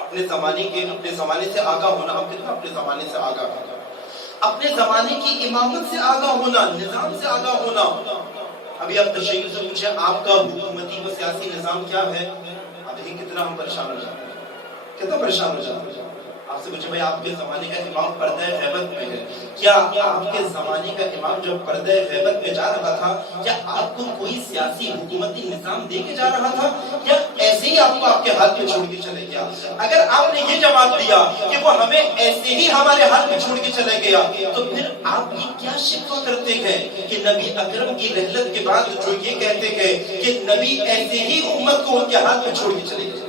اپنے زمانے سے آگاہ ہونا. ہم کتنا اپنے زمانے سے آگاہ ہونا, اپنے زمانے کی امامت سے آگاہ ہونا, نظام سے آگاہ ہونا. ابھی آپ تشریح سے پوچھیں آپ کا حکومتی و سیاسی نظام کیا ہے, ابھی کتنا ہم پریشان ہو جاتے ہیں, کتنا پریشان ہو جاتے ہیں. آپ سے پوچھیں بھائی آپ کے زمانے کا امام پردہ غیبت میں ہے, کیا آپ کے زمانے کا امام جو پردہ غیبت میں جا رہا تھا, کیا آپ کو کوئی سیاسی حکومتی نظام دے کے جا رہا تھا, یا ایسے ہی آپ کو آپ کے ہاتھ میں چھوڑ کے چلے گیا؟ اگر آپ نے یہ جواب دیا کہ وہ ہمیں ایسے ہی ہمارے ہاتھ میں چھوڑ کے چلے گیا, تو پھر آپ یہ کیا شکوہ کرتے ہیں کہ نبی اکرم کی رحلت کے بعد جو یہ کہتے ہیں کہ نبی ایسے ہی امت کو ان کے ہاتھ میں چھوڑ کے چلے گئے؟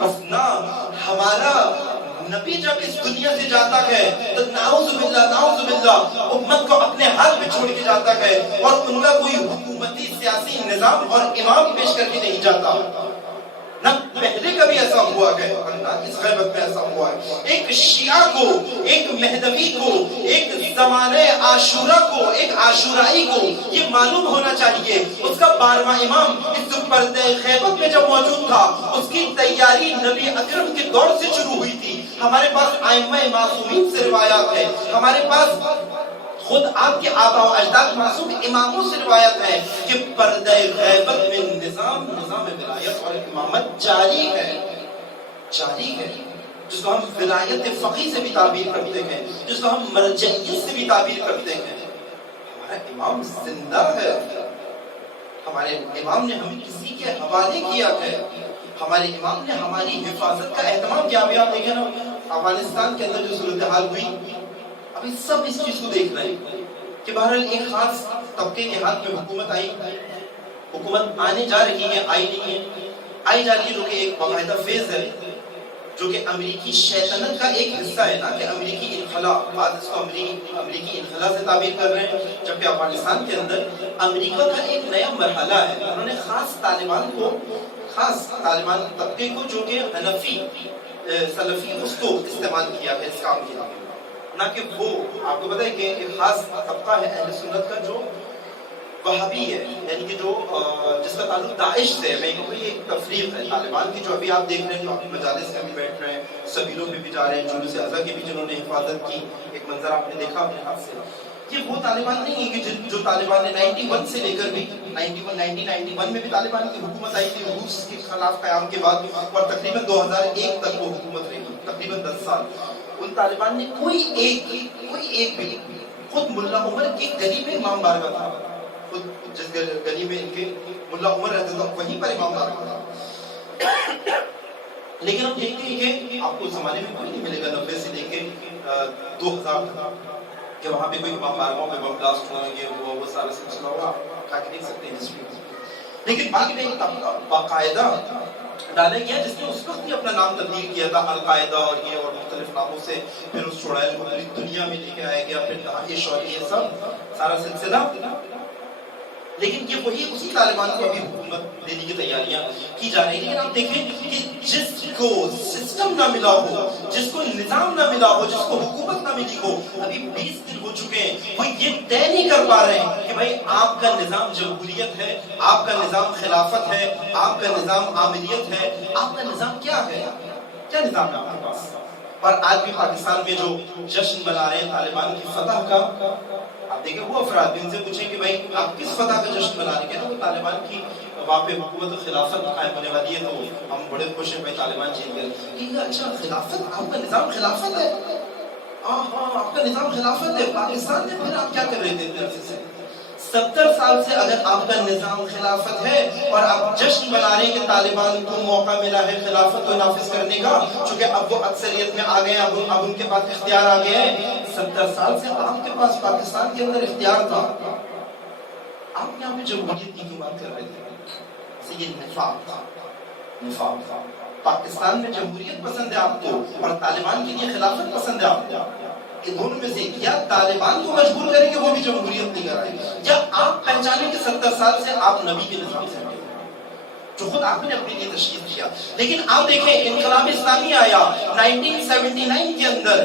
بس نہ, ہمارا نبی جب اس دنیا سے جاتا ہے تو نعوذ باللہ امت کو اپنے ہاتھ میں چھوڑ کے جاتا ہے, اور ان کا کوئی حکومتی سیاسی نظام اور امام پیش کر کے نہیں جاتا. نہ پہلے کبھی ایسا ہوا ہے اور نہ اس غیبت میں ایسا ہوا ہے. ایک شیعہ کو, ایک مہدوی کو, ایک زمانہ عاشورہ کو, ایک عاشورائی کو یہ معلوم ہونا چاہیے اس کا 12واں امام اس پردہ غیبت میں جب موجود تھا, اس کی تیاری نبی اکرم کے دور سے شروع ہوئی تھی. ہمارے پاس ائمہ معصومین سے روایات ہے, ہمارے پاس خود آپ کے آباء و اجداد معصوم اماموں سے روایت ہے کہ پردہ غیبت میں نظام ولایت اور امامت جاری ہے, جس کو ہم ولایت فقیہ سے بھی تعبیر کرتے ہیں, جس کو ہم مرجعیت سے بھی تعبیر کرتے ہیں. ہمارا امام زندہ ہے, ہمارے امام نے ہمیں کسی کے حوالے کیا ہے, ہمارے امام نے ہماری حفاظت کا اہتمام کیا. ابھی آپ دیکھیں نا افغانستان کے اندر جو صورتحال ہوئی, ابھی سب اس چیز کو دیکھ رہے ہیں کہ بہرحال ایک خاص طبقے کے ہاتھ میں حکومت آئی, حکومت آنے جا رہی ہے, آئی نہیں ہے, آئی جا رہی ہے, جو کہ ایک باقاعدہ فیز ہے, جو کہ امریکی شیطنت کا ایک حصہ ہے نا, کہ امریکی انخلا, بعض اس کو امریکی انخلا سے تعبیر کر رہے ہیں, جبکہ افغانستان کے اندر امریکہ کا ایک نیا مرحلہ ہے. انہوں نے خاص طالبان طبقے کو جو کہ حنفی سلفی, اس کو استعمال کیا ہے اس کام کے لیے, نہ کہ وہ, آپ کو پتہ ہے کہ ایک خاص طبقہ ہے اہل سنت کا جو وہابی ہے, یعنی کہ جو جس کا تعلق داعش سے ہے. میں کہوں یہ ایک تفریق ہے طالبان کی, جو ابھی آپ دیکھ رہے ہیں, جو اپنی مجالس میں بھی بیٹھ رہے ہیں, سبیلوں میں بھی جا رہے ہیں, جلوس اضحیٰ کی بھی جنہوں نے حفاظت کی, ایک منظر آپ نے دیکھا اپنے ہاتھ سے. یہ وہ طالبان نہیں ہے کہ جو طالبان نے 91 سے لے کر بھی 1991 میں بھی طالبان کی حکومت آئی تھی روس کے خلاف قیام کے بعد, اور تقریباً 2001 تک وہ حکومت رہی, تقریباً 10 سال. ان طالبان نے کوئی ایک بھی, خود ملا عمر کی گلی میں امام بارگاہ تھا, خود جس گلی میں ان کے ملا عمر رہتے تھا وہیں پر امام بارگاہ تھا. لیکن ہم دیکھتے ہیں کہ آپ کو زمانے میں کوئی نہیں ملے گا 90 سے لے کے 2000 تک کہ وہاں پہ کوئی امام بارگاہوں پہ بم بلاسٹ ہوئے گے, وہ سارا سلسلہ ہوا, آپ کھا کے دیکھ سکتے ہیں ہسٹری. لیکن بعد میں ایک طبقہ باقاعدہ ڈالا گیا جس نے اس وقت ہی اپنا نام تبدیل کیا تھا القاعدہ اور یہ اور مختلف ناموں سے, پھر اس چوڑائل کو پوری دنیا میں لے کے آیا گیا, پھر داعش اور یہ سب سارا سلسلہ. لیکن یہ وہی اسی طالبان کو ابھی حکومت دینے کی تیاریاں کی جا رہی ہیں. لیکن آپ دیکھیں کہ جس کو سسٹم نہ ملا ہو, جس کو نظام نہ ملا ہو, جس کو حکومت نہ ملی ہو, ابھی 20 دن ہو چکے ہیں, وہ یہ طے نہیں کر پا رہے ہیں کہ بھائی آپ کا نظام جمہوریت ہے, آپ کا نظام خلافت ہے, آپ کا نظام عامریت ہے, آپ کا نظام کیا ہے, کیا نظام ہے آپ کے پاس. اور آج بھی پاکستان میں جو جشن منا رہے ہیں طالبان کی فتح کا, آپ دیکھیں وہ افراد بھی ان سے پوچھیں کہ بھائی آپ کس فتح کا جشن منا رہے ہیں, وہ طالبان کی وہاں پہ حکومت و خلافت قائم ہونے والی ہے, تو ہم بڑے خوش ہیں بھائی طالبان جیت گئے. کہ اچھا خلافت, آپ کا نظام خلافت ہے, ہاں آپ کا نظام خلافت ہے, پاکستان میں پھر آپ کیا کر رہے تھے 70 سال سے؟ اگر آپ کا نظام خلافت ہے اور آپ جشن منا رہے ہیں کہ طالبان کو موقع ملا ہے خلافت کو نافذ کرنے کا, چونکہ اب وہ اکثریت میں آ گئے ہیں, اب ان کے پاس اختیار آ گئے ہیں. 70 سال سے آپ کے پاس پاکستان کے اندر اختیار تھا, آپ یہاں پہ جمہوریت کی بات کر رہے تھے. یہ نفاق تھا. پاکستان میں جمہوریت پسند ہے آپ کو, اور طالبان کے لیے خلافت پسند ہے آپ کو. کہ دونوں میں سے یا طالبان کو مجبور کریں کہ وہ بھی جمہوریت نہیں کرائیں, یا آپ پہچانیں کہ 70 سال سے آپ نبی کے نظام سے ہیں, جو خود آپ نے اپنے لیے تشکیل کیا. لیکن آپ دیکھیں انقلاب اسلامی آیا 1979 کے اندر,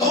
2